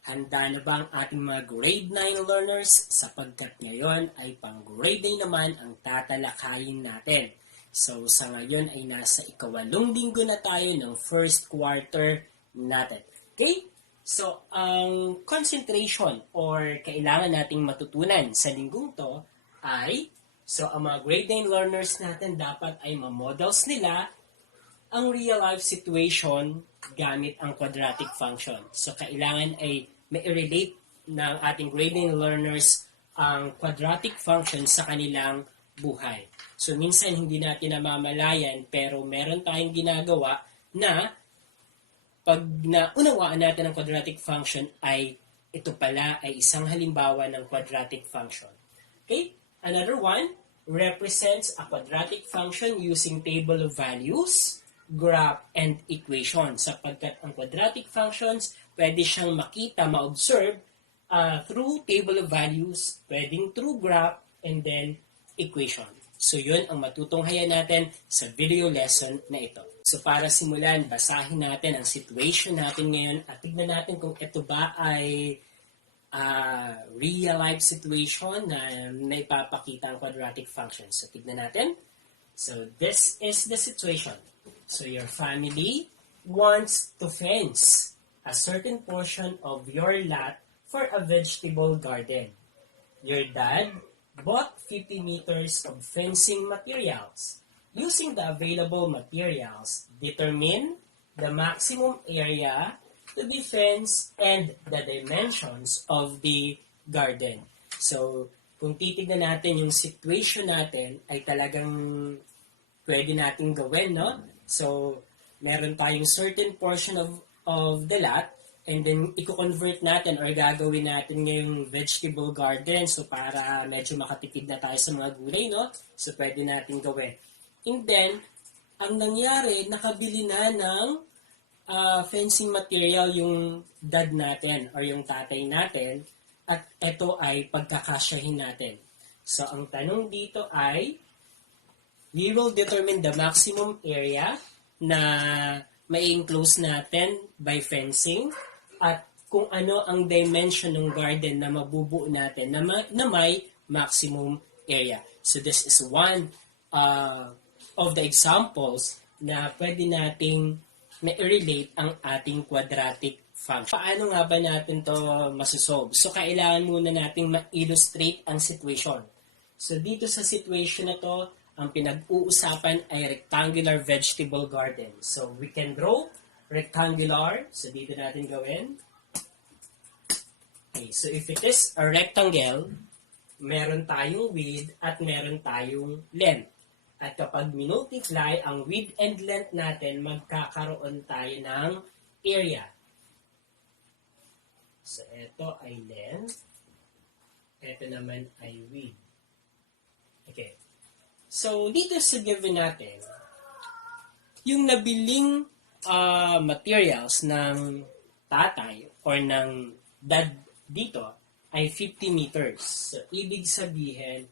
Handa na ba ang ating mga grade 9 learners? Sapagkat ngayon ay pang grade 9 naman ang tatalakayin natin. So sa ngayon ay nasa ikawalong linggo na tayo ng first quarter natin. Okay? So ang concentration or kailangan nating matutunan sa linggong to ay, so ang mga grade 9 learners natin dapat ay ma-models nila ang real-life situation gamit ang quadratic function. So, kailangan ay may-relate ng ating grade 9 learners ang quadratic function sa kanilang buhay. So, minsan hindi natin namamalayan pero meron tayong ginagawa na pag naunawaan natin ang quadratic function ay ito pala ay isang halimbawa ng quadratic function. Okay? Another one represents a quadratic function using table of values, graph, and equation. Sapagkat ang quadratic functions, pwede siyang makita, ma-observe through table of values, pwedeng through graph, and then equation. So yun ang matutunghayan natin sa video lesson na ito. So para simulan, basahin natin ang situation natin ngayon at tignan natin kung ito ba ay real-life situation na naipapakita ang quadratic function. So tignan natin. So this is the situation. So your family wants to fence a certain portion of your lot for a vegetable garden. Your dad bought 50 meters of fencing materials. Using the available materials, determine the maximum area to be fenced and the dimensions of the garden. So, kung titignan natin yung situation natin, ay talagang pwede natin gawin, no? So, meron tayong certain portion of the lot and then i-convert natin or gagawin natin ngayong vegetable garden. So, para medyo makatipid na tayo sa mga gulay, no? So, pwede natin gawin. And then, ang nangyari, nakabili na ng fencing material yung dad natin or yung tatay natin at ito ay pagkakasyahin natin. So, ang tanong dito ay, we will determine the maximum area na mai-enclose natin by fencing at kung ano ang dimension ng garden na mabubuo natin na may maximum area. So this is one of the examples na pwede nating na-relate ang ating quadratic function. Paano nga ba natin to masosolve? So kailangan muna nating ma-illustrate ang situation. So dito sa situation na to, ang pinag-uusapan ay rectangular vegetable garden. So, we can draw rectangular. So, dito natin gawin. Okay, so if it is a rectangle, meron tayong width at meron tayong length. At kapag minultiply ang width and length natin, magkakaroon tayo ng area. So, ito ay length. Ito naman ay width. Okay. So, dito sa given natin, yung nabiling materials ng tatay or ng dad dito ay 50 meters. So, ibig sabihin,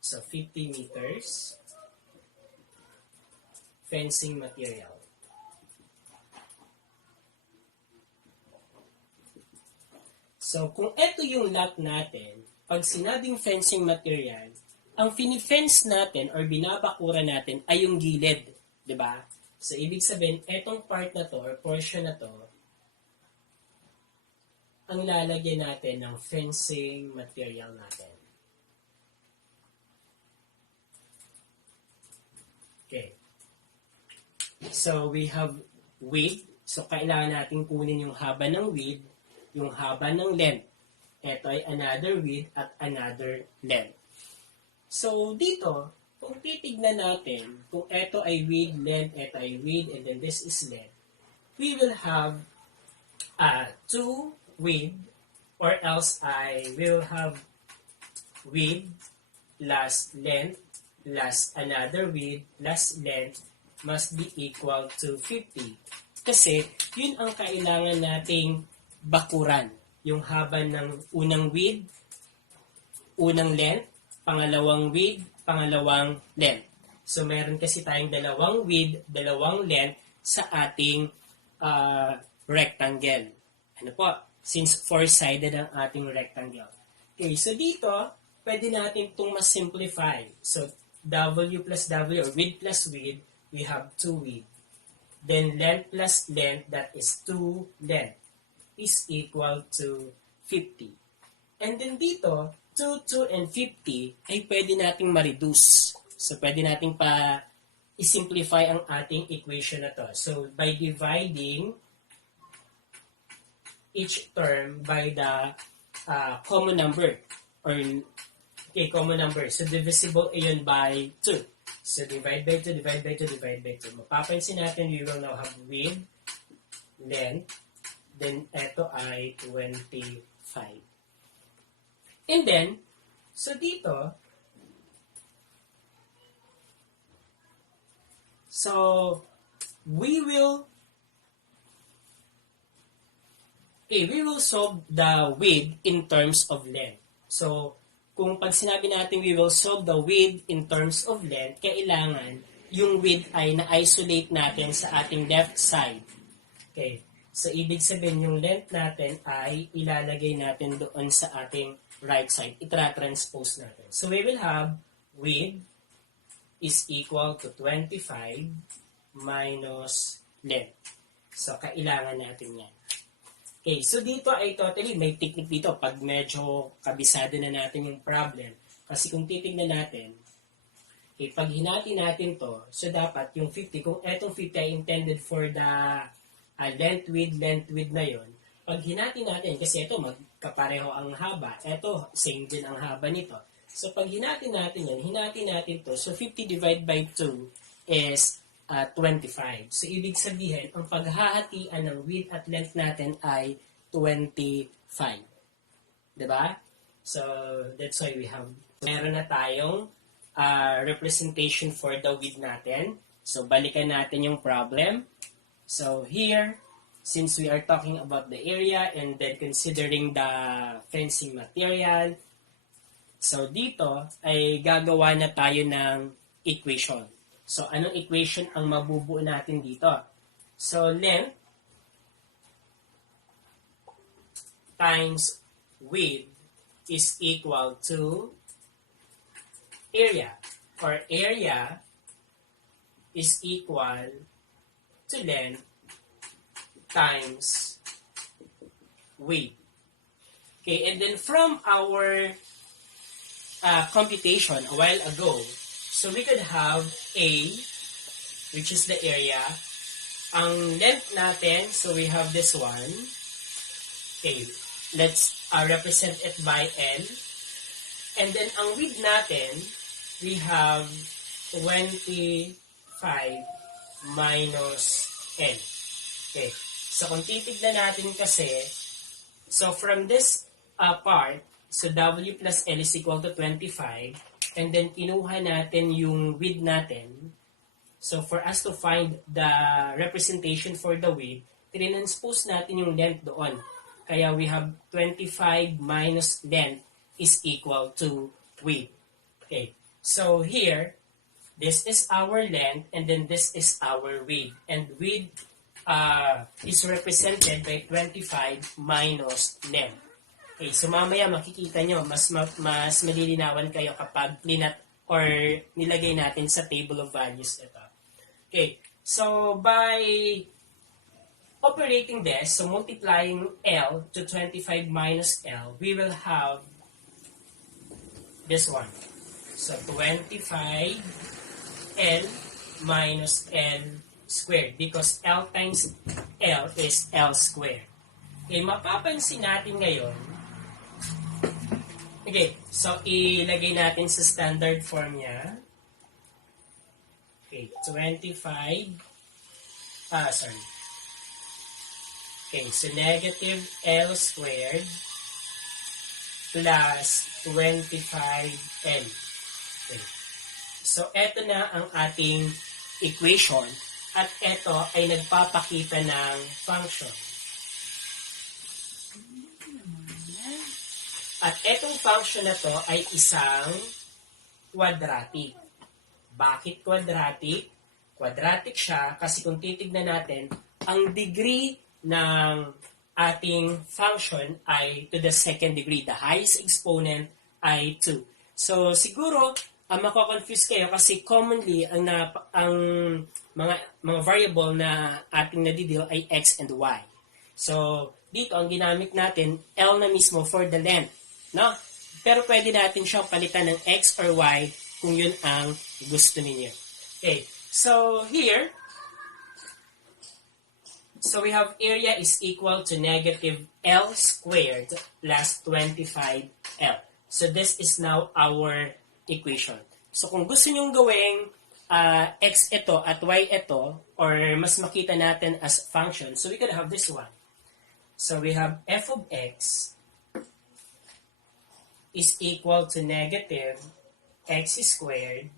so 50 meters fencing material. So, kung ito yung lot natin, pag sinabing fencing material, ang fini-fence natin or binabakura natin ay yung gilid, di ba? So, ibig sabihin, etong part na to or portion na to, ang lalagyan natin ng fencing material natin. Okay. So, we have width. So, kailangan natin kunin yung haba ng width, yung haba ng length. Ito ay another width at another length. So, dito, kung titignan natin, kung ito ay width, length, ito ay width, and then this is length, we will have 2 width, or else I will have width plus length plus another width plus length must be equal to 50. Kasi, yun ang kailangan nating bakuran. Yung haba ng unang width, unang length, pangalawang width, pangalawang length. So, meron kasi tayong dalawang width, dalawang length sa ating rectangle. Ano po? since four-sided ang ating rectangle. Okay, so dito, pwede natin itong mas-simplify. So, W plus W, or width plus width, we have 2 width. Then, length plus length, that is 2 length, is equal to 50. And then dito, 2, 2, and 50 ay pwede nating ma-reduce. So, pwede nating i-simplify ang ating equation na to. So, by dividing each term by the common number, or common number. So, divisible yun by 2. So, divide by 2, divide by 2, divide by 2. Mapapansin natin, we will now have width, length, then ito ay 25. And then, so dito, so we will solve the width in terms of length. So, kung pag sinabi natin we will solve the width in terms of length, kailangan yung width ay na-isolate natin sa ating left side. Okay. So, ibig sabihin yung length natin ay ilalagay natin doon sa ating right side. Itra-transpose natin. So, we will have width is equal to 25 minus length. So, kailangan natin yan. Okay, so dito ay totally may technique dito pag medyo kabisado na natin yung problem. Kasi kung titignan natin, pag hinati natin to, so dapat yung 50, kung etong 50 ay intended for the length width na yon, pag hinati natin, kasi ito magkapareho ang haba, ito same din ang haba nito. So pag hinati natin yan, hinati natin to, so 50 divided by 2 is 25. So, ibig sabihin, ang paghahatian ng width at length natin ay 25. Diba? So, that's why we have, meron na tayong representation for the width natin. So, balikan natin yung problem. So, here, since we are talking about the area and then considering the fencing material, so, dito ay gagawa na tayo ng equation. So, anong equation ang mabubuo natin dito? So, length times width is equal to area. Or area is equal to length times width. Okay, and then from our computation a while ago, so we could have A, which is the area. Ang length natin, so we have this one. Okay, let's represent it by L. And then ang width natin, we have 25 minus L. Okay, so kung titignan natin kasi, so from this part, so W plus L is equal to 25. And then, kinuha natin yung width natin. So, for us to find the representation for the width, tinranspose natin yung length doon. Kaya, we have 25 minus length is equal to width. Okay. So, here, this is our length, and then this is our width. And width is represented by 25 minus length. Okay, so mamaya makikita nyo, mas malilinawan kayo kapag or nilagay natin sa table of values ito. Okay, so by operating this, so multiplying L to 25 minus L, we will have this one. So 25 L minus L squared because L times L is L squared. Okay, mapapansin natin ngayon. Okay, so ilagay natin sa standard form niya. Okay, 25. Okay, so negative L squared plus 25L. Okay. So, eto na ang ating equation at eto ay nagpapakita ng function. At etong function na to ay isang quadratic. Bakit quadratic? Quadratic siya kasi kung titignan natin, ang degree ng ating function ay to the second degree. The highest exponent ay 2. So, siguro, mako-confuse kayo kasi commonly, ang mga variable na ating nadideal ay x and y. So, dito, ang ginamit natin, L na mismo for the length. No? Pero pwede natin siyang palitan ng x or y kung yun ang gusto ninyo. Okay. So, here, so we have area is equal to negative L squared plus 25L. So this is now our equation. So kung gusto nyong gawing x ito at y ito, or mas makita natin as function, so we can have this one. So we have f of x is equal to negative x squared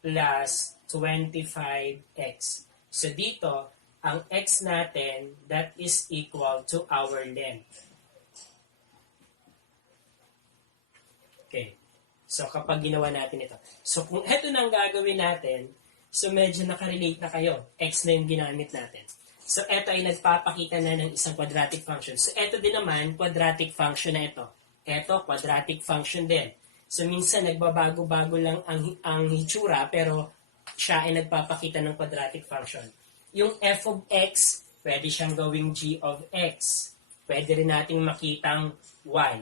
plus 25x. So dito, ang x natin, that is equal to our length. Okay. So, kapag ginawa natin ito. So, kung ito na ang gagawin natin, so medyo nakarelate na kayo. X na yung ginamit natin. So, ito ay nagpapakita na ng isang quadratic function. So, ito din naman, quadratic function na ito. Ito, quadratic function din. So, minsan nagbabago-bago lang ang hitsura, pero siya ay nagpapakita ng quadratic function. Yung f of x, pwede siyang gawing g of x. Pwede rin nating makitang y.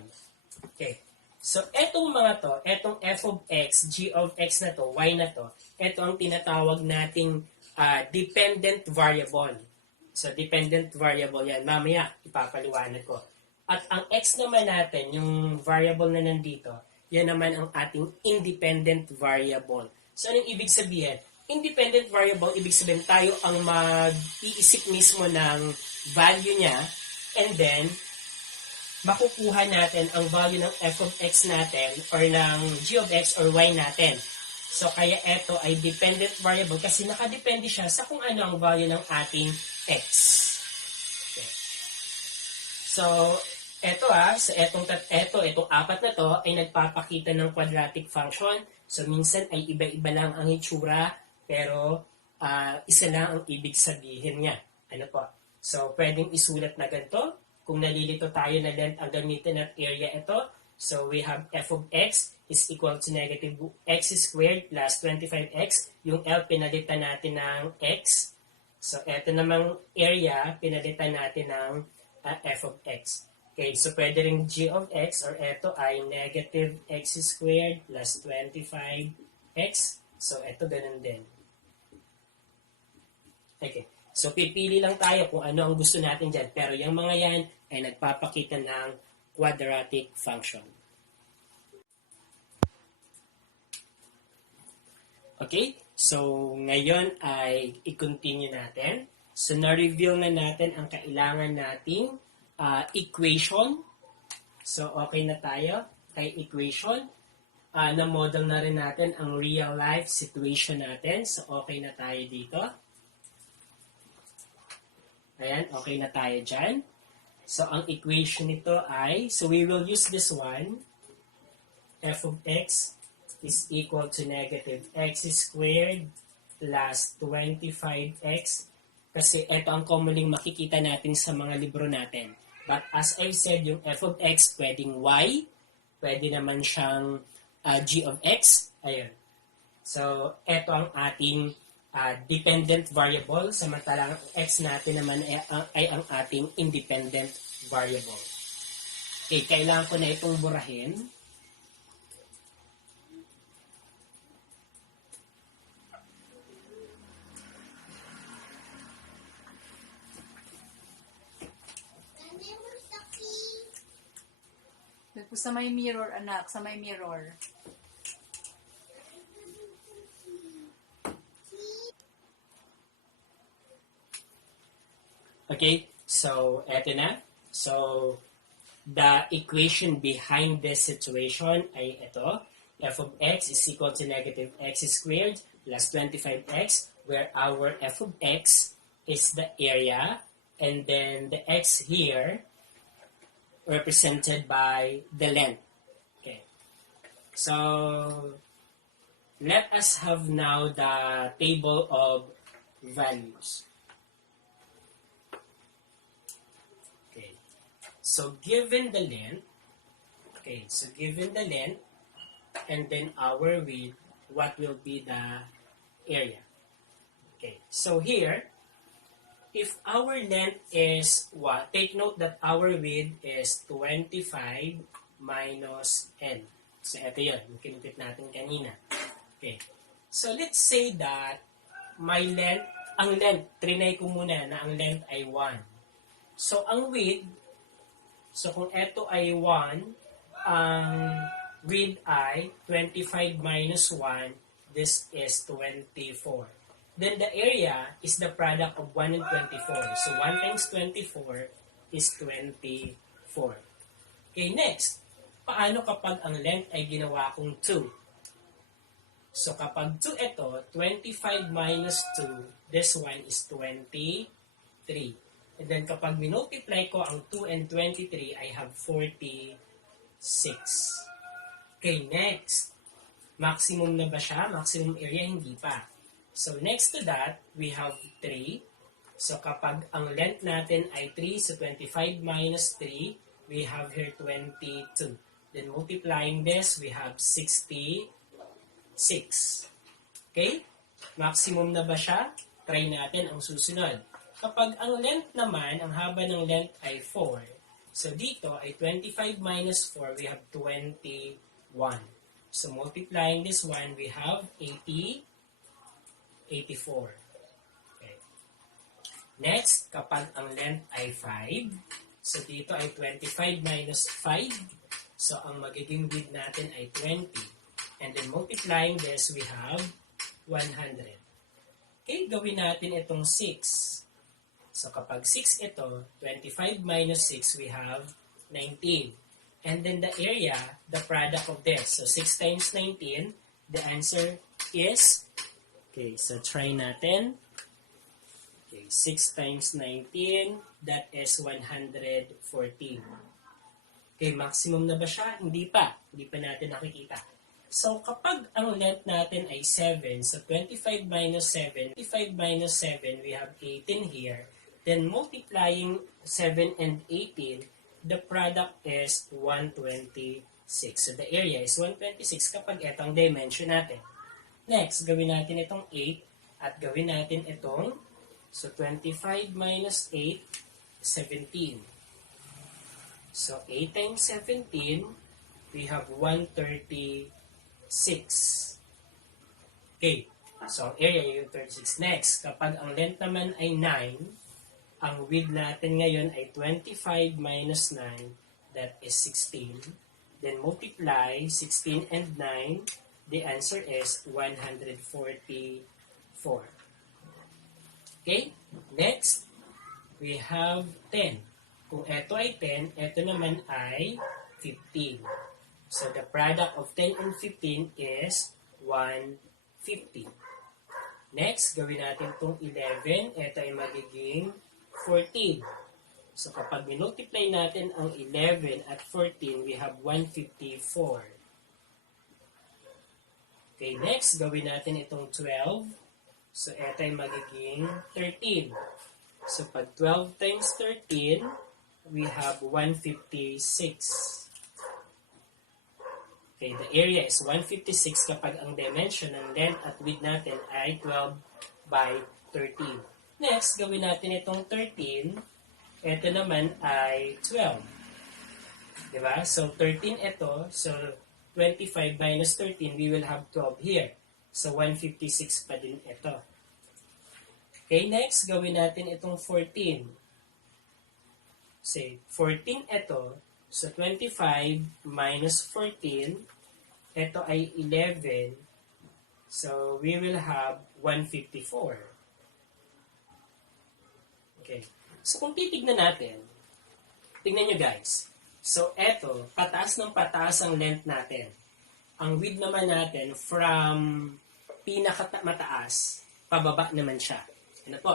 Okay. So, etong mga to, etong f of x, g of x na to, y na to, ito ang tinatawag nating dependent variable. So, dependent variable yan. Mamaya, ipapaliwanag ko. At ang x naman natin, yung variable na nandito, yan naman ang ating independent variable. So, anong ibig sabihin? Independent variable, ibig sabihin tayo ang mag-iisip mismo ng value niya, and then, makukuha natin ang value ng f of x natin or ng g of x or y natin. So, kaya ito ay dependent variable kasi nakadepende siya sa kung ano ang value ng ating x. Okay. So, itong apat na to ay nagpapakita ng quadratic function. So, minsan ay iba-iba lang ang itsura, pero isa lang ang ibig sabihin niya. Ano po? So, pwedeng isulat na ganito. Kung nalilito tayo na length ang gamitin at area ito, so we have f of x is equal to negative x squared plus 25x. Yung L, pinalitan natin ng x. So, ito namang area, pinalitan natin ng f of x. Okay, so pwede rin g of x, or ito ay negative x squared plus 25x. So, ito ganun din. Okay. So, pipili lang tayo kung ano ang gusto natin dyan. Pero yung mga yan ay nagpapakita ng quadratic function. Okay? So, ngayon ay i-continue natin. So, na-reveal na natin ang kailangan nating equation. So, okay na tayo kay equation. Na-model na rin natin ang real life situation natin. So, okay na tayo dito. Ayan, okay na tayo dyan. So, ang equation nito ay, so we will use this one. F of x is equal to negative x squared plus 25x. Kasi ito ang commonly makikita natin sa mga libro natin. But as I've said, yung f of x pwedeng y, pwede naman siyang g of x. Ayun. So, ito ang ating dependent variable, samantalang x natin naman ay ang ating independent variable. Okay, kailangan ko na itong burahin. Sa may mirror, anak, sa may mirror. Okay, so eto na. So, the equation behind this situation ay ito. F of x is equal to negative x squared plus 25x, where our f of x is the area, and then the x here represented by the length. Okay. So, let us have now the table of values. So, given the length, okay, so given the length, and then our width, what will be the area? Okay, so here, if our length is what? Take note that our width is 25 minus n. So, ito yun. Yung kinupit natin kanina. Okay. So, let's say that my length, ang length, trinay ko muna na ang length ay 1. So, ang width, so kung ito ay 1, ang width ay 25 minus 1, this is 24. Then the area is the product of 1 and 24. So 1 times 24 is 24. Okay, next. Paano kapag ang length ay ginawa kong 2? So kapag 2 ito, 25 minus 2, this one is 23. And then kapag minultiply ko ang 2 and 23, I have 46. Okay, next. Maximum na ba siya? Maximum area? Hindi pa. So, next to that, we have 3. So, kapag ang length natin ay 3, so 25 minus 3, we have here 22. Then, multiplying this, we have 66. Okay? Maximum na ba siya? Try natin ang susunod. Kapag ang length naman, ang haba ng length ay 4. So, dito ay 25 minus 4, we have 21. So, multiplying this one, we have 84. Okay. Next, kapag ang length ay 5, so dito ay 25 minus 5. So, ang magiging width natin ay 20. And then multiplying this, we have 100. Okay, gawin natin itong 6. So, kapag 6 ito, 25 minus 6, we have 19. And then the area, the product of this. So, 6 times 19, the answer is, okay, so try natin. Okay, 6 times 19, that is 114. Okay, maximum na ba siya? Hindi pa. Hindi pa natin nakikita. So, kapag ang length natin ay 7, so 25 minus 7, 25 minus 7, we have 18 here. Then, multiplying 7 and 18, the product is 126. So, the area is 126 kapag itong dimension natin. Next, gawin natin itong 8 at gawin natin itong, so 25 minus 8, 17. So 8 times 17, we have 136. Okay, so ang area yung 36. Next, kapag ang length naman ay 9, ang width natin ngayon ay 25 minus 9, that is 16. Then multiply 16 and 9, the answer is 144. Okay? Next, we have 10. Kung ito ay 10, ito naman ay 15. So, the product of 10 and 15 is 150. Next, gawin natin itong 11. Ito ay magiging 14. So, kapag minultiply natin ang 11 at 14, we have 154. Okay, next, gawin natin itong 12. So, ito ay magiging 13. So, pag 12 times 13, we have 156. Okay, the area is 156 kapag ang dimension ng length at width natin ay 12 by 13. Next, gawin natin itong 13. Ito naman ay 12. Diba? So, 13 ito. So, 25 minus 13, we will have 12 here. So, 156 pa din ito. Okay, next, gawin natin itong 14. Say, 14 ito. So, 25 minus 14, ito ay 11. So, we will have 154. Okay. So, kung titignan natin, tignan nyo guys. So, eto, pataas ng pataas ang length natin. Ang width naman natin, from pinakamataas, pababa naman siya. Ano po?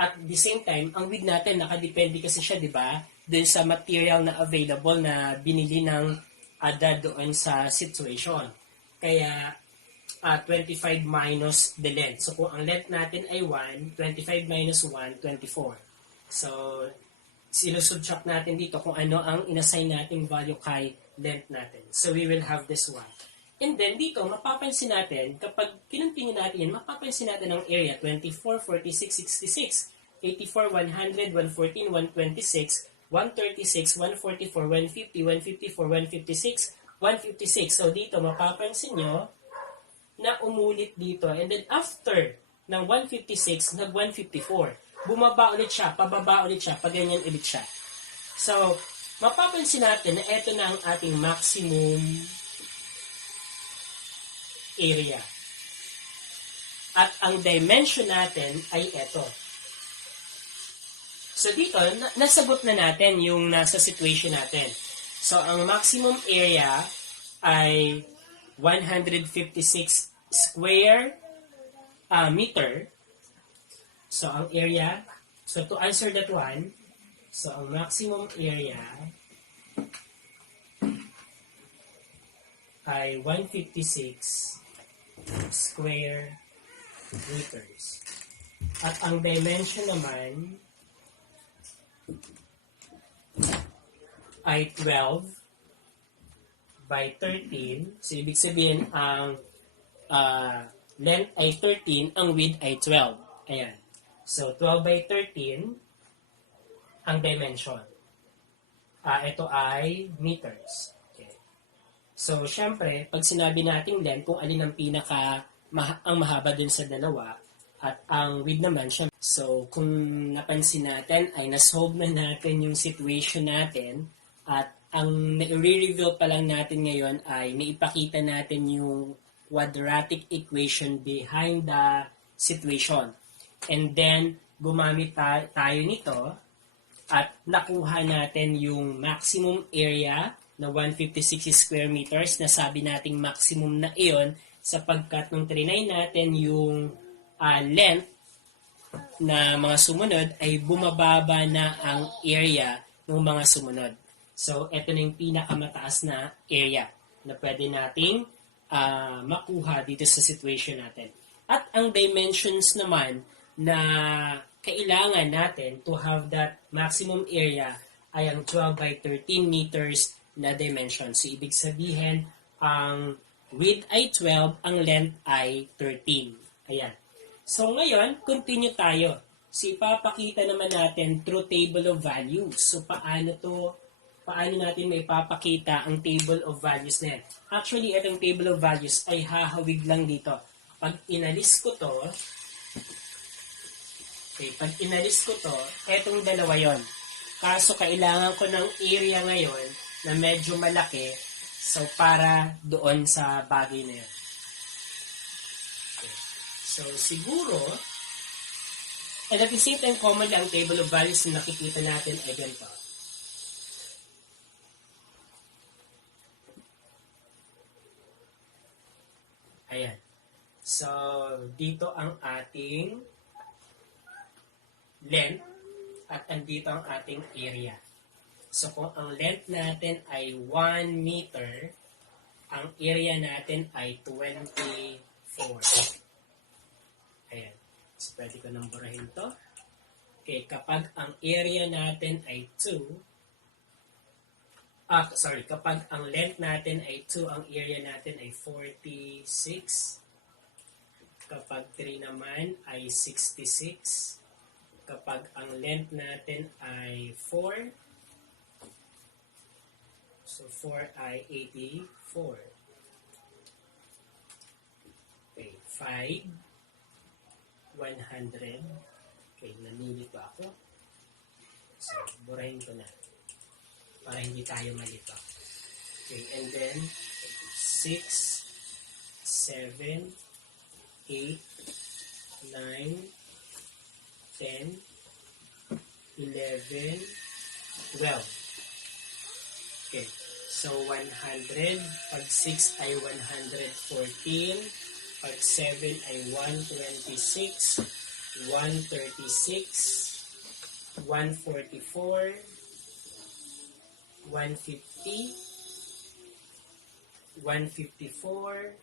At the same time, ang width natin, nakadepende kasi siya, di ba? Doon sa material na available na binili ng ada doon sa situation. Kaya, 25 minus the length. So, kung ang length natin ay 1, 25 minus 1, 24. So, sinusubtract natin dito kung ano ang inassign nating value kay length natin. So, we will have this one. And then, dito, mapapansin natin, kapag kinuntingin natin yan, mapapansin natin ang area, 24, 46, 66, 84, 100, 114, 126, 136, 144, 150, 154, 156, 156. So, dito, mapapansin nyo na umulit dito. And then, after ng 156, nag-154. Bumaba ulit siya, pababa ulit siya, paganyan ulit siya. So, mapapansin natin na ito na ang ating maximum area. At ang dimension natin ay ito. So, dito, nasagot na natin yung nasa situation natin. So, ang maximum area ay 156 square meter. So, ang area, so to answer that one, so ang maximum area ay 156 square meters. At ang dimension naman ay 12 by 13. So, ibig sabihin, ang length ay 13, ang width ay 12. Ayan. So, 12 by 13 ang dimension. Ito ay meters. Okay. So, syempre, pag sinabi nating length, kung alin ang ang mahaba dun sa dalawa, at ang width naman, syempre. So, kung napansin natin, ay nasolve na natin yung situation natin, at ang nai-reveal pa lang natin ngayon ay naipakita natin yung quadratic equation behind the situation. And then, gumamit tayo nito at nakuha natin yung maximum area na 156 square meters na sabi nating maximum na iyon sapagkat nung trinay natin yung length na mga sumunod ay bumababa na ang area ng mga sumunod. So, ito na yung pinakamataas na area na pwede nating makuha dito sa situation natin. At ang dimensions naman na kailangan natin to have that maximum area ay ang 12 by 13 meters na dimension. So, ibig sabihin, ang width ay 12, ang length ay 13. Ayan. So, ngayon, continue tayo. So, ipapakita naman natin through table of values. So, paano natin may papakita ang table of values na yan? Actually, itong table of values ay hahawig lang dito. Pag inalis ko to, etong dalawa yon. Kaso kailangan ko ng area ngayon na medyo malaki, so para doon sa bagay na yan. Okay. So siguro, and at the same time, common lang table of values na nakikita natin ay ganito. Ayan. So, dito ang ating length at andito ang ating area. So, kung ang length natin ay 1 meter, ang area natin ay 24. Ayan. So, pwede ko nang burahin to. Okay, kapag ang area natin ay 2, kapag ang length natin ay 2, ang area natin ay 46. Kapag 3 naman ay 66. Kapag ang length natin ay 4, so 4 ay 84. Okay, 5, 100. Okay, namili pa ako. So, burahin ko na para hindi tayo malito. Okay, and then 6, 7, 8, 9, 10, 11, 12. Okay. So, 100. Pag 6 ay 114. Pag 7 ay 126. 136. 144. 150. 154.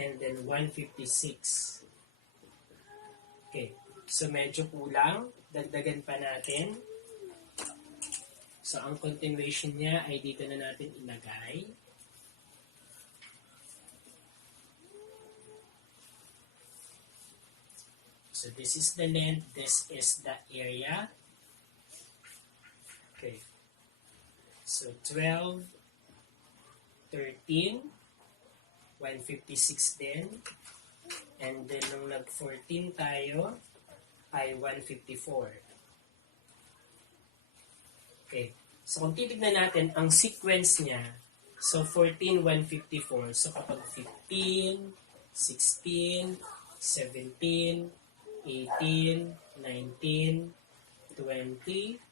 And then 156. Okay. So, medyo kulang. Dagdagan pa natin. So, ang continuation niya ay dito na natin ilagay. So, this is the length. This is the area. Okay. So, 12, 13, 156 din. And then, nung nag-14 tayo, ay 154. Okay. So, kung titignan natin, ang sequence niya, so 14, 154. So, kapag 15, 16, 17, 18, 19, 20,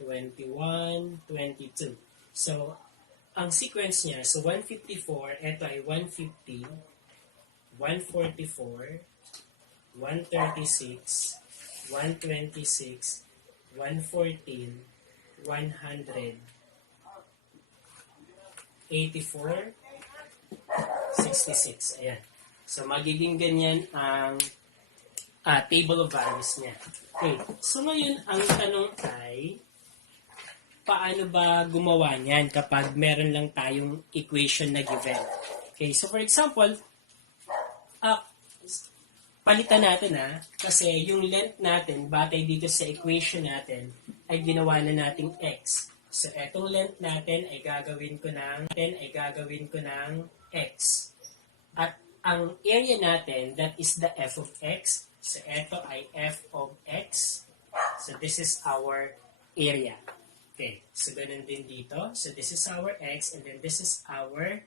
21, 22. So, ang sequence niya, so 154, ito ay 150, 144, 136, 126, 114, 100, 84, 66. Ayan. So, magiging ganyan ang table of values niya. Okay. So, ngayon, ang tanong ay, paano ba gumawa niyan kapag meron lang tayong equation na given? Okay. So, for example, palitan natin kasi yung length natin, batay dito sa equation natin, ay ginawa na nating x. So, etong length natin ay gagawin ko ng x. At ang area natin, that is the f of x. So, eto ay f of x. So, this is our area. Okay. So, ganun din dito. So, this is our x and then this is our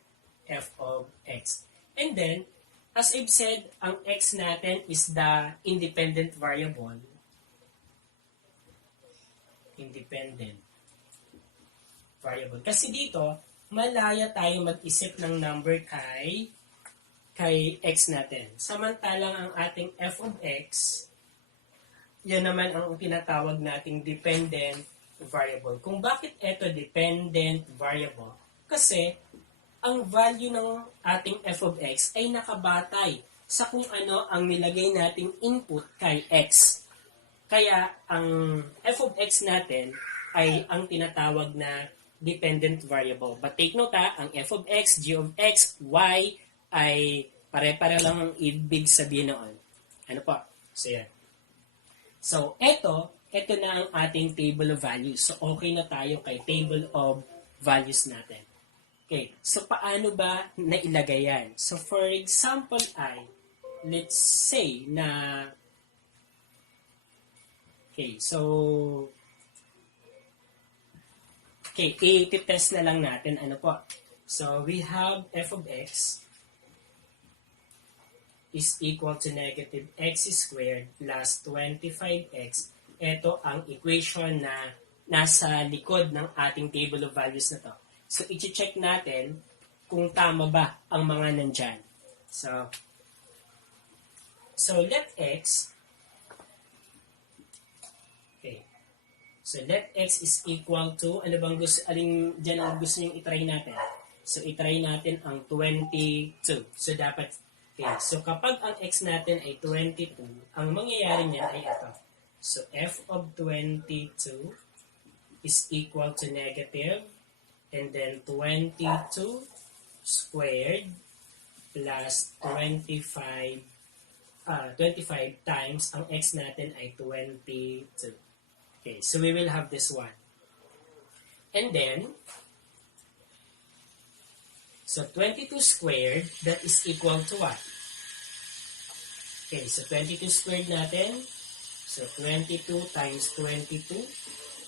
f of x. And then, as I've said, ang x natin is the independent variable. Independent variable. Kasi dito, malaya tayo mag-isip ng number kay x natin. Samantalang ang ating f of x, yan naman ang tinatawag nating dependent variable. Kung bakit ito dependent variable? Kasi, ang value ng ating f of x ay nakabatay sa kung ano ang nilagay nating input kay x. Kaya, ang f of x natin ay ang tinatawag na dependent variable. But take note ang f of x, g of x, y ay pare-pare lang ang ibig sabihin noon. Ano po? So, yan. So, ito na ang ating table of values. So, okay na tayo kay table of values natin. Okay, so paano ba nailagay yan? So, for example let's say na, i-test na lang natin, ano po? So, we have f of x is equal to negative x squared plus 25x. Ito ang equation na nasa likod ng ating table of values na to. So, i-check natin kung tama ba ang mga nandyan. So let x, let x is equal to, aling dyan ang gusto nyo itry natin? So, itry natin ang 22. So, dapat, so kapag ang x natin ay 22, ang mangyayari niyan ay ito. So, f of 22 is equal to negative, and then 22 squared plus 25 times ang x natin ay 22. Okay, so we will have this one. And then, so 22 squared, that is equal to what? Okay, so 22 squared natin, so 22 times 22,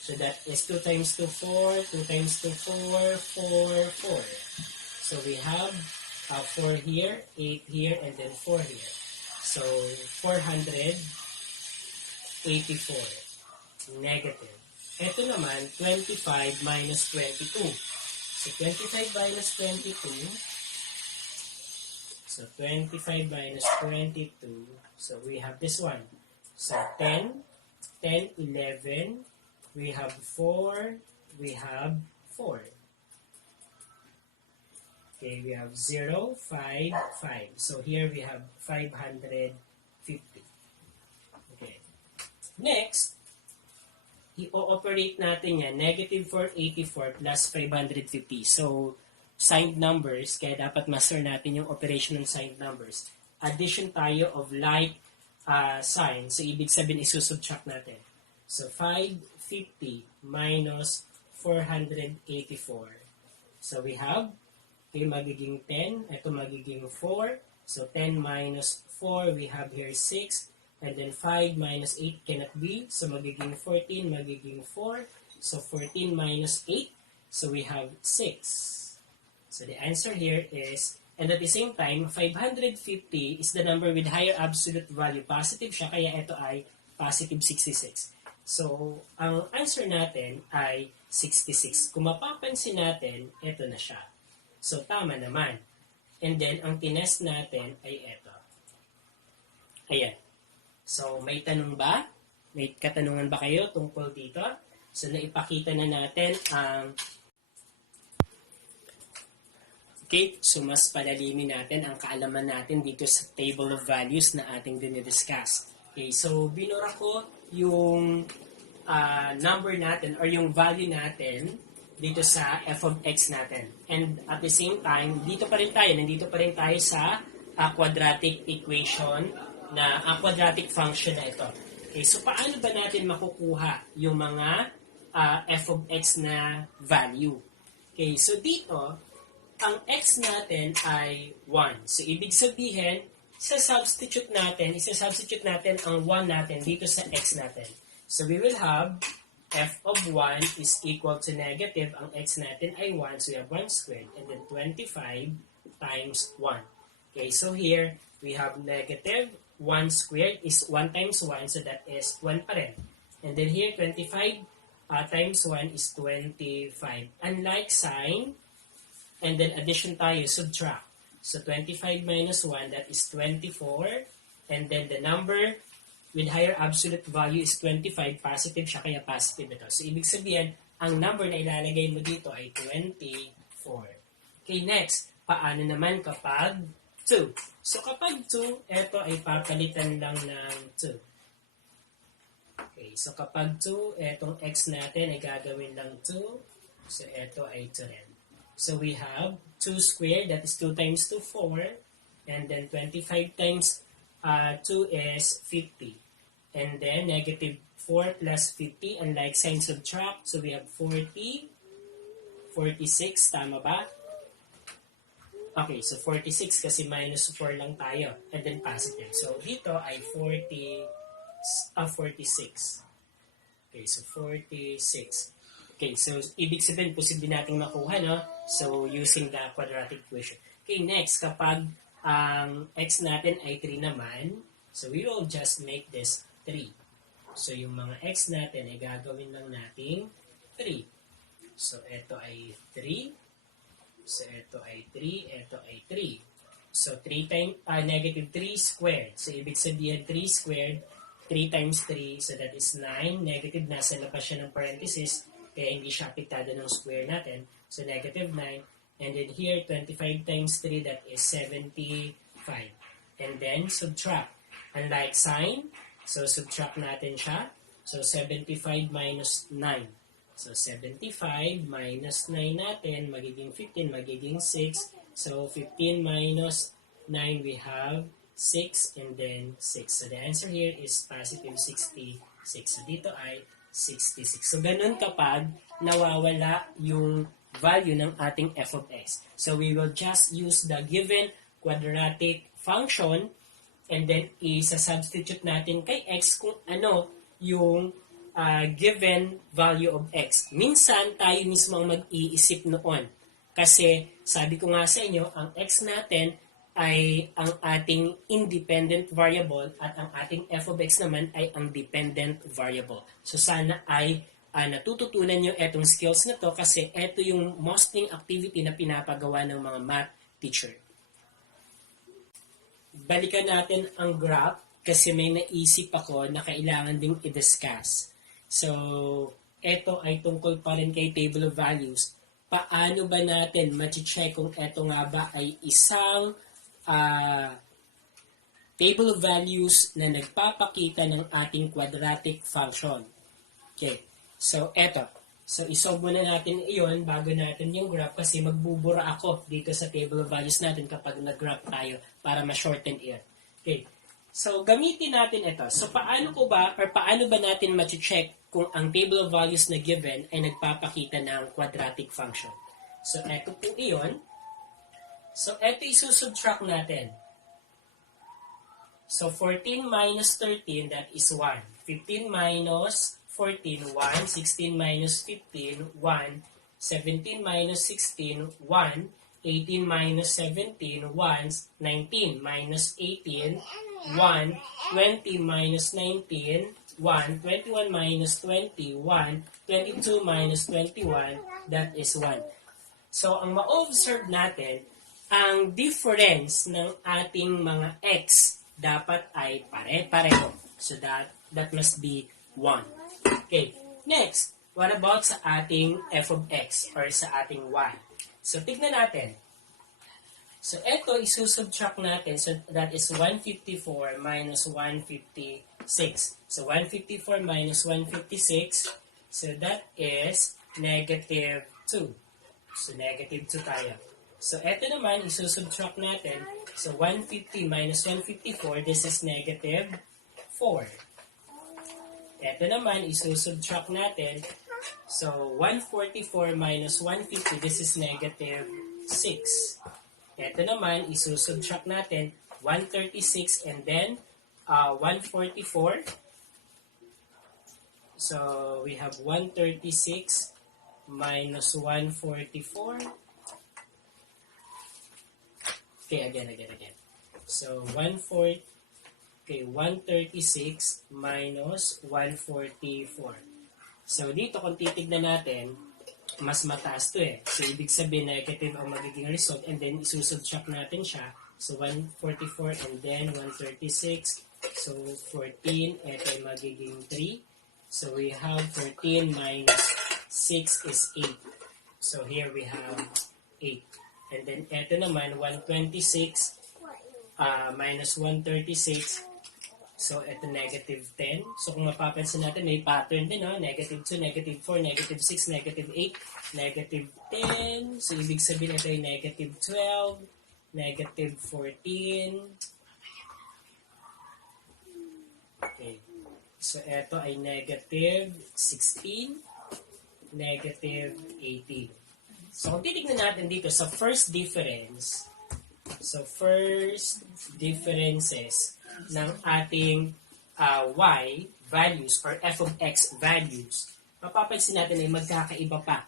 so that is 2 times 2, 4, 2 times 2, 4, 4, 4. So we have 4 here, 8 here, and then 4 here. So 484. Negative. Ito naman, 25 minus 22. So 25 minus 22. So 25 minus 22. So we have this one. So 10, 11, we have 4, we have 4. Okay, we have 0, 5, 5. So here we have 550. Okay. Next, i-operate natin yan, negative 484 plus 550. So, signed numbers, kaya dapat master natin yung operation ng signed numbers. Addition tayo of like sign. So, ibig sabihin, isusubtract natin. So, 550 minus 484. So, we have, okay, magiging 10. Ito magiging 4. So, 10 minus 4, we have here 6. And then 5 minus 8 cannot be. So, magiging 14, magiging 4. So, 14 minus 8. So, we have 6. So, the answer here is, and at the same time, 550 is the number with higher absolute value. Positive siya, kaya ito ay positive 66. So, ang answer natin ay 66. Kung mapapansin natin, ito na siya. So, tama naman. And then, ang tinest natin ay ito. Ayan. So, may tanong ba? May katanungan ba kayo tungkol dito? So, naipakita na natin ang okay, so mas palalimin natin ang kaalaman natin dito sa table of values na ating dinidiscuss. Okay, so binura ko yung number natin or yung value natin dito sa f of x natin. And at the same time, nandito pa rin tayo sa quadratic equation na quadratic function na ito. Okay, so paano ba natin makukuha yung mga f of x na value? Okay, so dito, ang x natin ay 1. So, ibig sabihin, isa-substitute natin ang 1 natin dito sa x natin. So, we will have f of 1 is equal to negative. Ang x natin ay 1. So, we have 1 squared. And then 25 times 1. Okay, so here, we have negative 1 squared is 1 times 1. So, that is 1 pa rin. And then here, 25 times 1 is 25. Unlike sign, and then addition tayo, subtract. So 25 minus 1, that is 24. And then the number with higher absolute value is 25. Positive siya, kaya positive ito. So ibig sabihin, ang number na ilalagay mo dito ay 24. Okay, next. Paano naman kapag 2? So kapag 2, ito ay papalitan lang ng 2. Okay, so kapag 2, etong x natin ay gagawin lang 2. So ito ay 2 rin. So we have 2 squared, that is 2 times 2, 4. And then 25 times 2 is 50. And then negative 4 plus 50, unlike sign subtract. So we have 40, 46, tama ba? Okay, so 46 kasi minus 4 lang tayo. And then positive. So dito ay 46. Okay, so 46. Okay, so ibig sabihin, posible nating makuha, no? So, using the quadratic equation. Okay, next, kapag ang x natin ay 3 naman, so we will just make this 3. So, yung mga x natin ay gagawin lang nating 3. So, ito ay 3. So, ito ay 3. Ito ay 3. So, 3 times, negative 3 squared. So, ibig sabihin, 3 squared, 3 times 3, so that is 9. Negative, nasa labas siya ng parenthesis, kaya hindi siya apektado ng square natin. So, negative 9. And then here, 25 times 3, that is 75. And then, subtract. Unlike sign, so subtract natin siya. So, 75 minus 9. So, 75 minus 9 natin, magiging 15, magiging 6. So, 15 minus 9, we have 6, and then 6. So, the answer here is positive 66. So, dito ay 66. So, ganun kapag nawawala yung value ng ating f of x. So, we will just use the given quadratic function and then isa-substitute natin kay x kung ano yung given value of x. Minsan, tayo mismo ang mag-iisip noon. Kasi, sabi ko nga sa inyo, ang x natin ay ang ating independent variable at ang ating f of x naman ay ang dependent variable. So sana ay natututunan nyo etong skills na to kasi ito yung mostly activity na pinapagawa ng mga math teacher. Balikan natin ang graph kasi may naisip ako na kailangan ding i-discuss. So, ito ay tungkol pa rin kay table of values. Paano ba natin ma-check kung ito nga ba ay isang table of values na nagpapakita ng ating quadratic function. Okay. So, eto. So, isolve muna natin iyon bago natin yung graph kasi magbubura ako dito sa table of values natin kapag nag-graph tayo para ma-shorten it. Okay. So, gamitin natin ito. So, paano ba natin ma-check kung ang table of values na given ay nagpapakita ng quadratic function? So, eto po iyon. So, eto isusubtract natin. So, 14 minus 13, that is 1. 15 minus 14, 1. 16 minus 15, 1. 17 minus 16, 1. 18 minus 17, 1. 19 minus 18, 1. 20 minus 19, 1. 21 minus 20, 1. 22 minus 21, that is 1. So, ang ma-observe natin, ang difference ng ating mga x dapat ay pare-pareho. So, that must be 1. Okay. Next, what about sa ating f of x or sa ating y? So, tignan natin. So, ito, isusubtract natin. So, that is 154 minus 156. So, 154 minus 156. So, that is negative 2. So, negative 2 tayo. So, ito naman, isusubtract natin. So, 150 minus 154, this is negative 4. Ito naman, isusubtract natin. So, 144 minus 150, this is negative 6. Ito naman, isusubtract natin. 136 and then 144. So, we have 136 minus 144. Okay, again. So, 136 minus 144. So, dito kung titignan natin, mas mataas to eh. So, ibig sabihin negative ang magiging result and then isusubtract natin siya. So, 144 and then 136. So, 14, ito ay magiging 3. So, we have 14 minus 6 is 8. So, here we have 8. And then, eto naman, 126 minus 136. So, eto negative 10. So, kung mapapansin natin, may pattern din, no? Negative 2, negative 4, negative 6, negative 8, negative 10. So, ibig sabihin, ito ay negative 12, negative 14. Okay. So, eto ay negative 16, negative 18. So, kung titignan natin dito sa first difference, so first differences ng ating y values or f of x values, mapapansin natin ay magkakaiba pa.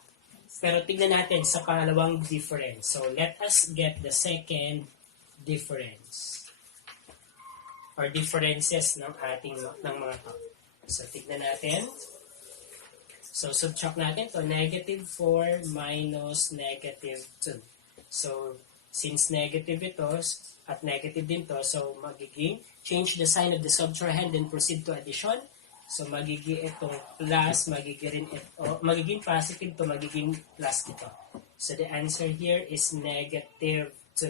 Pero tignan natin sa pangalawang difference. So, let us get the second difference or differences ng mga to. So, tignan natin. So, subtract natin to negative 4 minus negative 2. So, since negative ito at negative din to, so magiging change the sign of the subtrahend and proceed to addition. So, magiging itong plus, magiging positive to, magiging plus ito. So, the answer here is negative 2.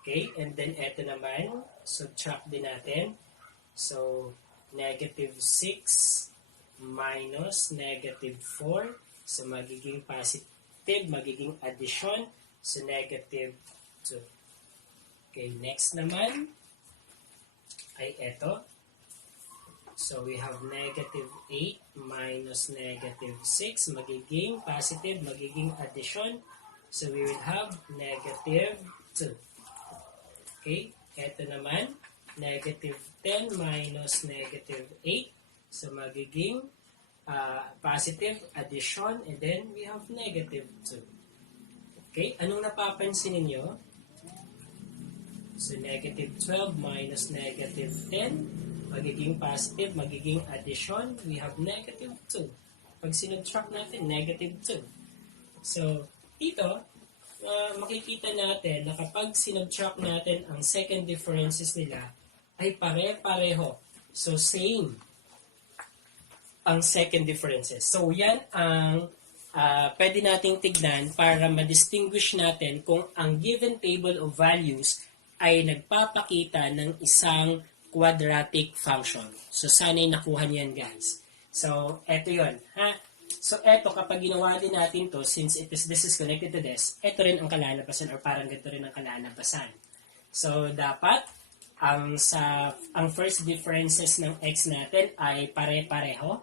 Okay, and then ito naman, subtract din natin. So, negative 6 minus negative 4. So, magiging positive, magiging addition. So, negative 2. Okay, next naman ay ito. So, we have negative 8 minus negative 6. Magiging positive, magiging addition. So, we will have negative 2. Okay, ito naman, negative 10 minus negative 8. So, magiging positive, addition, and then we have negative 2. Okay, anong napapansin ninyo? So, negative 12 minus negative 10, magiging positive, magiging addition, we have negative 2. Pag sinubtract natin, negative 2. So, dito, makikita natin na kapag sinubtract natin ang second differences nila, ay pare-pareho. So, same ang second differences. So, yan ang pwede nating tignan para ma-distinguish natin kung ang given table of values ay nagpapakita ng isang quadratic function. So, sana'y nakuha niyan, guys. So, eto yon, ha? So, eto, kapag ginawa din natin to, since this is connected to this, eto rin ang kalalabasan or parang ganito rin ang kalalabasan. So, dapat, ang first differences ng x natin ay pare-pareho.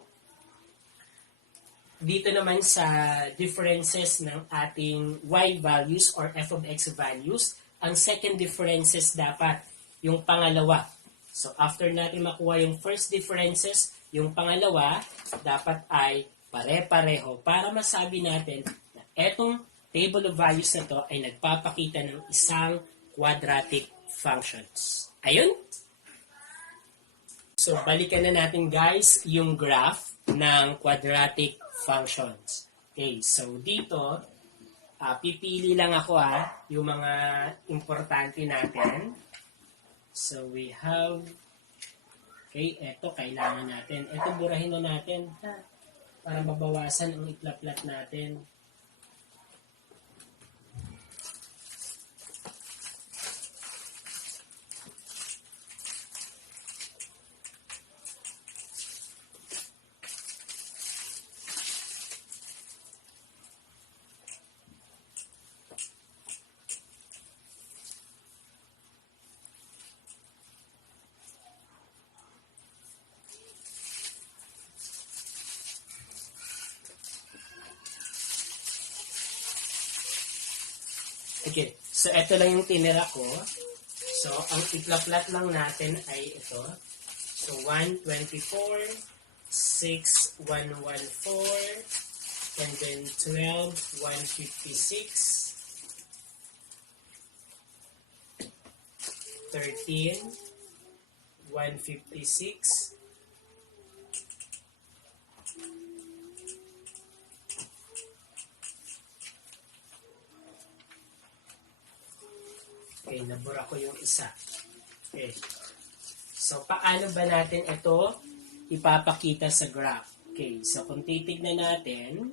Dito naman sa differences ng ating y values or f of x values, ang second differences dapat yung pangalawa. So, after natin makuha yung first differences, yung pangalawa dapat ay pare-pareho para masabi natin na etong table of values na to ay nagpapakita ng isang quadratic functions. Ayun. So, balikan na natin guys yung graph ng quadratic functions. Okay, so dito, pipili lang ako yung mga importante natin. So, we have, okay, eto kailangan natin. Eto burahin na natin para mabawasan ang itlaplat natin. Okay, so ito lang yung tinira ko. So, ang itlaplat lang natin ay ito. So, 124, 6, 114, and then 12, 156, 13, 156, okay, nabura ko yung isa. Okay. So, paano ba natin ito ipapakita sa graph? Okay, so kung titignan natin,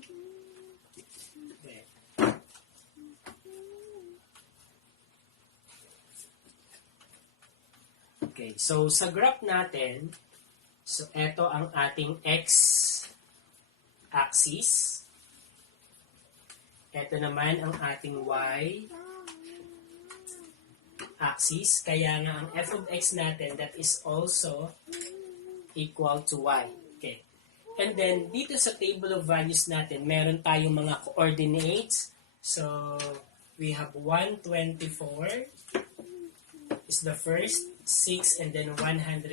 okay, so sa graph natin, so ito ang ating x-axis. Ito naman ang ating y-axis. Kaya nga ang f of x natin, that is also equal to y. Okay. And then, dito sa table of values natin, meron tayong mga coordinates. So, we have 124 is the first, 6 and then 114.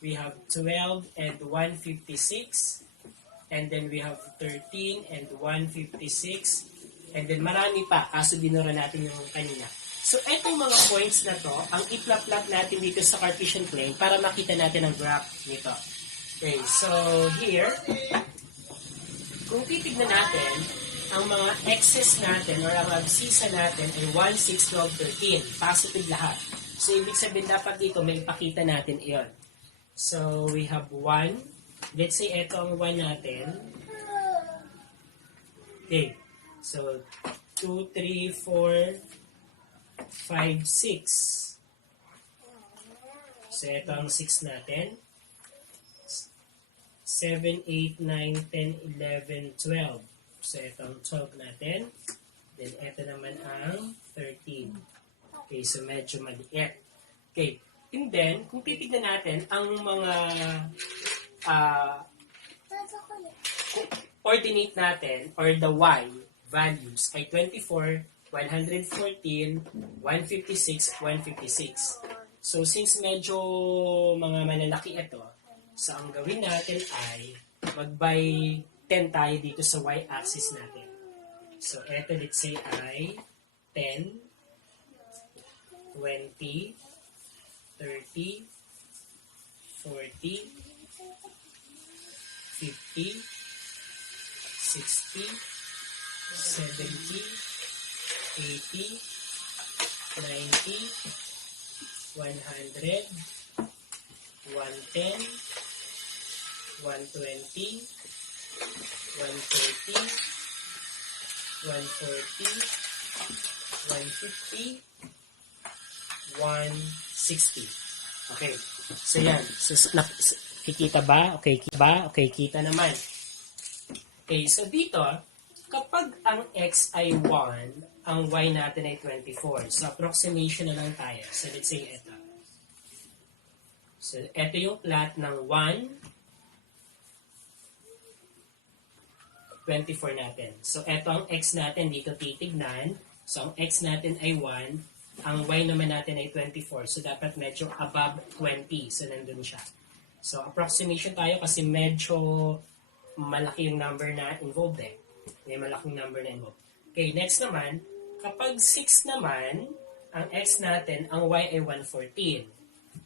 We have 12 and 156. And then we have 13 and 156. And then marami pa, kaso binura natin yung kanina. So, etong mga points na to, ang iplaplat natin dito sa Cartesian plane para makita natin ang graph nito. Okay, so here, kung titignan natin, ang mga x's natin or ang abscissa natin ay 1, 6, 12, 13. Positive lahat. So, ibig sabihin dapat dito may ipakita natin iyon. So, we have 1. Let's say ito ang 1 natin. Okay. So, 2, 3, 4, 5, 6. So, ito ang 6 natin. 7, 8, 9, 10, 11, 12. So, ito ang 12 natin. Then, ito naman ang 13. Okay, so medyo maliit. Okay, and then, kung titignan natin, ang mga coordinate natin, or the y values, ay 24, 114, 156, 156. So, since medyo mga malalaki ito, so ang gawin natin ay mag-by 10 tayo dito sa y-axis natin. So, ito let's say ay 10, 20, 30, 40, 50, 60, 70, 80, 90, 100, 110, 120, 130, 140, 150, 160. Okay. So yan. So, kikita ba? Okay, kita naman. Okay, so dito, kapag ang x ay 1, ang y natin ay 24. So, approximation na lang tayo. So, let's say ito. So, ito yung plot ng 24 natin. So, ito ang x natin dito titignan. So, ang x natin ay 1. Ang y naman natin ay 24. So, dapat medyo above 20. So, nandun siya. So, approximation tayo kasi medyo malaki yung number na involved eh. May malaking number na involved. Okay, next naman, kapag 6 naman, ang x natin, ang y ay 114.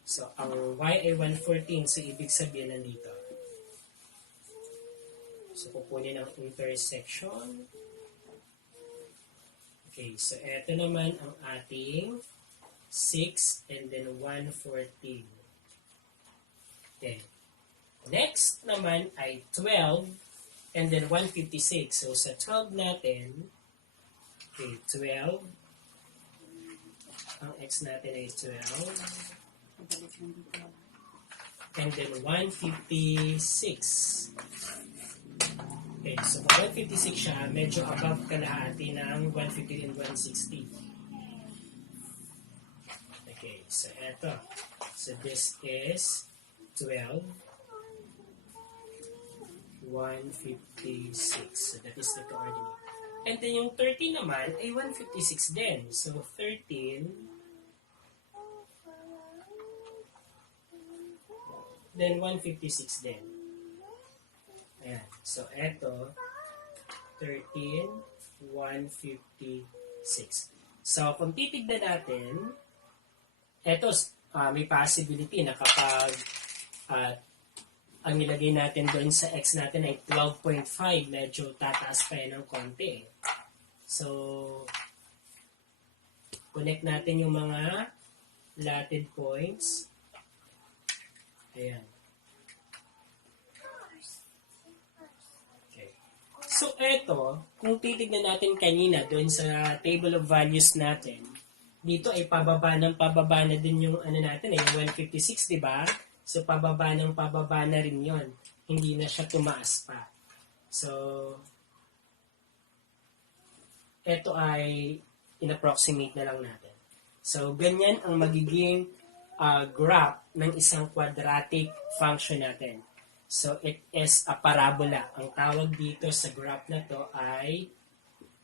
So, ang y ay 114. So, ibig sabihin nandito. So, kukunin ang intersection. Okay, so ito naman ang ating 6 and then 114. Okay. Next naman ay 12 and then 156. So, sa 12 natin, okay, 12. Ang x natin ay 12. And then 156. Okay, so kung 156 siya, medyo above kalahati ng 150 and 160. Okay, so eto. So this is 12. 156. So that is the coordinate. And then yung 13 naman ay 156 din. So 13. Then 156 din. Ayan. So eto 13, 156. So kung titignan natin, eto may possibility na kapag ang nilagay natin doon sa x natin ay 12.5, medyo tataas pa yan ng konti. So, connect natin yung mga latitude points. Ayan. Okay. So, eto, kung titignan natin kanina doon sa table of values natin, dito ay pababa na din yung ano natin, yung 156, di ba? So, pababa na rin yon. Hindi na siya tumaas pa. So, ito ay in-approximate na lang natin. So, ganyan ang magiging graph ng isang quadratic function natin. So, it is a parabola. Ang tawag dito sa graph na to ay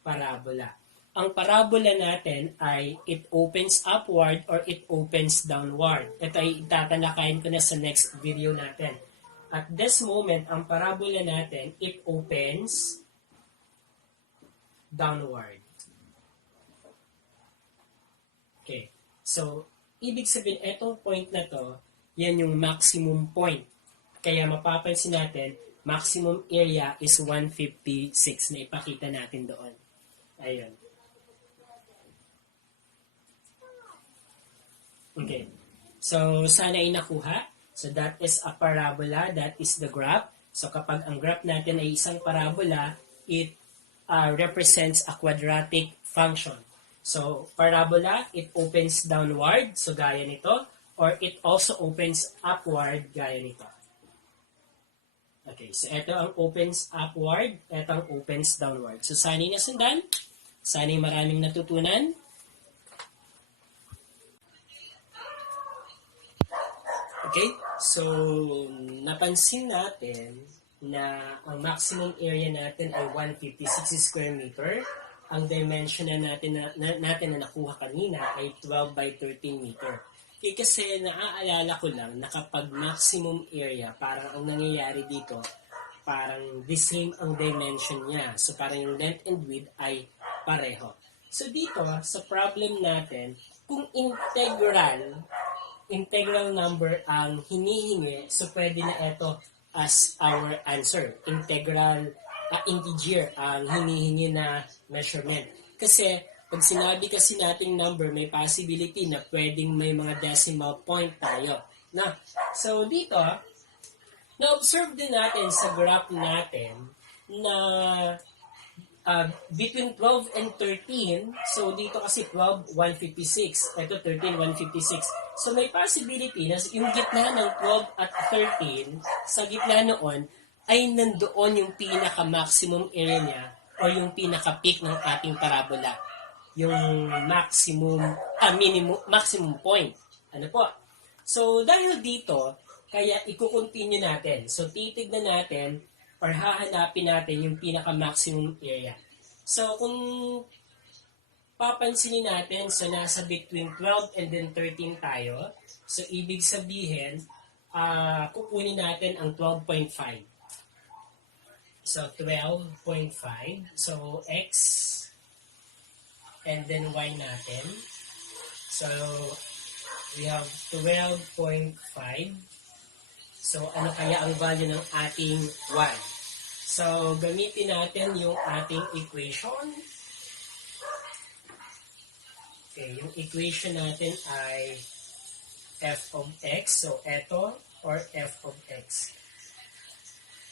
parabola. Ang parabola natin ay it opens upward or it opens downward. Ito ay tatalakayin ko na sa next video natin. At this moment, ang parabola natin, it opens downward. Okay. So, ibig sabihin, etong point na to, yan yung maximum point. Kaya mapapansin natin, maximum area is 156 na ipakita natin doon. Ayun. Okay. So, sana ay nakuha. So, that is a parabola. That is the graph. So, kapag ang graph natin ay isang parabola, it represents a quadratic function. So, parabola, it opens downward. So, gaya nito. Or it also opens upward. Gaya nito. Okay. So, ito ang opens upward. Ito ang opens downward. So, sana ay nasundan. Sana ay maraming natutunan. Okay, so napansin natin na ang maximum area natin ay 156 square meter. Ang dimension na natin na nakuha kanina ay 12 by 13 meter. Okay, kasi naaalala ko lang na kapag maximum area, parang ang nangyayari dito, parang the same ang dimension niya. So parang yung length and width ay pareho. So dito, sa problem natin, kung integral number ang hinihingi, so pwede na ito as our answer. Integer ang hinihingi na measurement. Kasi, pag sinabi kasi nating number, may possibility na pwedeng may mga decimal point tayo. Na, so dito, na-observe din natin sa graph natin na between 12 and 13, so dito kasi 12, 156. Ito 13, 156. So may possibility na yung gitna ng 12 at 13, sa gitna noon, ay nandoon yung pinaka-maximum area niya o yung pinaka-peak ng ating parabola. Yung maximum point. Ano po? So dahil dito, kaya i-continue natin. So titignan natin or hahanapin natin yung pinaka-maximum area. So, kung papansinin natin, so nasa between 12 and then 13 tayo. So, ibig sabihin, kukunin natin ang 12.5. So, 12.5. So, x and then y natin. So, we have 12.5. So, ano kaya ang value ng ating y? So, gamitin natin yung ating equation. Okay, yung equation natin ay f of x. So, eto, or f of x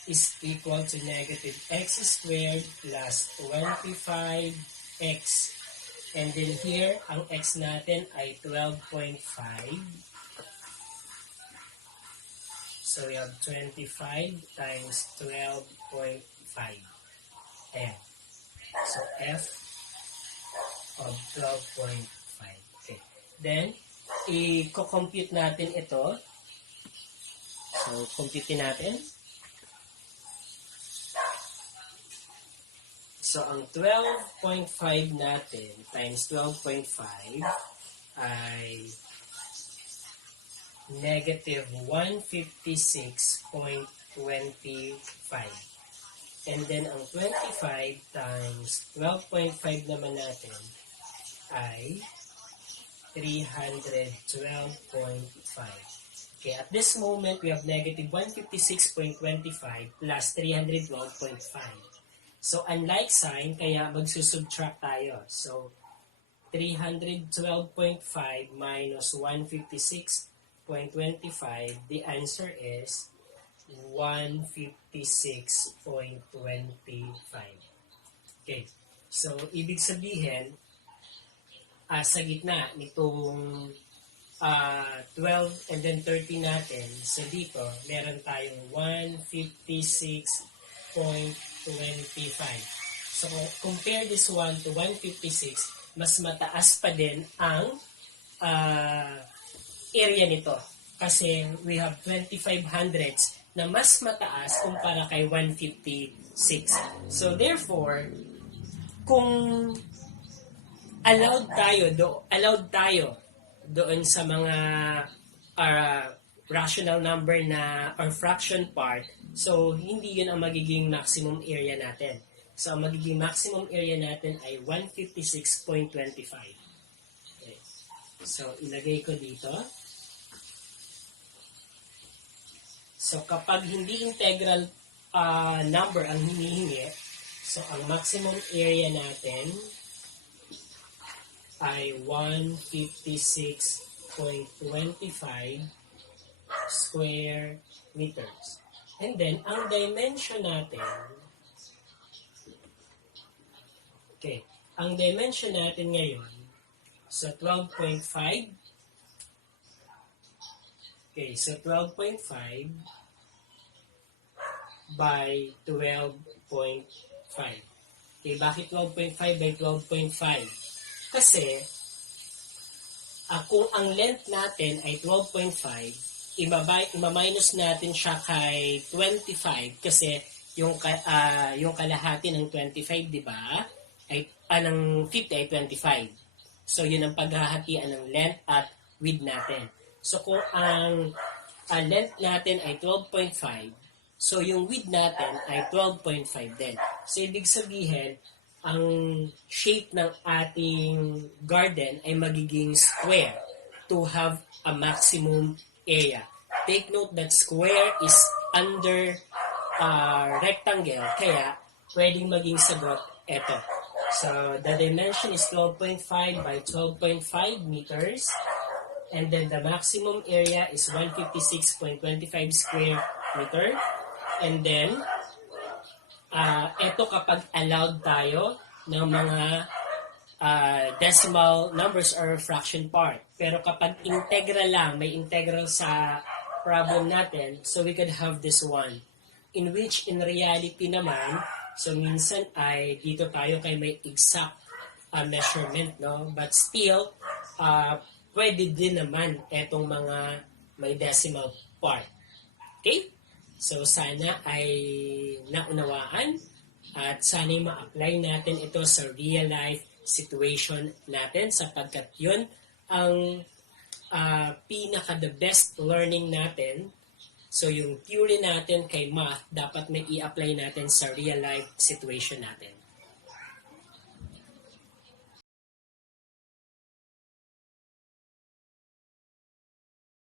is equal to negative x squared plus 25x. And then here, ang x natin ay 12.5. So, we have 25 times 12.5. Ayan. So, f of 12.5. Okay. Then, i-compute natin ito. So, compute natin. So, ang 12.5 natin times 12.5 ay negative 156.25. And then, ang 25 times 12.5 naman natin ay 312.5. Okay, at this moment, we have negative 156.25 plus 312.5. So, unlike sign, kaya magsusubtract tayo. So, 312.5 minus 156.25, the answer is 156.25. Okay. So, ibig sabihin, sa gitna nitong 12 and then 30 natin, so dito, meron tayong 156.25. So, compare this one to 156, mas mataas pa din ang area nito. Kasi we have 25 hundredths na mas mataas kumpara kay 156. So, therefore, kung allowed tayo doon sa mga rational number na or fraction part, so hindi yun ang magiging maximum area natin. So, ang magiging maximum area natin ay 156.25. Okay. So, ilagay ko dito. So, kapag hindi integral number ang hinihingi, so, ang maximum area natin ay 156.25 square meters. And then, ang dimension natin, okay, ang dimension natin ngayon, so 12.5, okay, so 12.5 by 12.5. Okay, bakit 12.5 by 12.5? Kasi, kung ang length natin ay 12.5, ima-minus natin siya kay 25 kasi yung kalahati ng 25, di ba? Ay ng 50 ay 25. So yun ang paghahatian ng length at width natin. So kung ang length natin ay 12.5, so yung width natin ay 12.5 din. So ibig sabihin, ang shape ng ating garden ay magiging square to have a maximum area. Take note that square is under rectangle, kaya pwedeng maging sagot ito. So, the dimension is 12.5 by 12.5 meters, and then the maximum area is 156.25 square meter, and then ito kapag allowed tayo ng mga decimal numbers or fraction part. Pero kapag integral lang, may integral sa problem natin, so we could have this one. In which, in reality naman, so minsan ay dito tayo kay may exact measurement, no? But still, pwede din naman etong mga may decimal part. Okay? So, sana ay naunawaan at sana ma-apply natin ito sa real life situation natin sapagkat yun ang pinaka-the best learning natin. So, yung theory natin kay math, dapat may i-apply natin sa real life situation natin.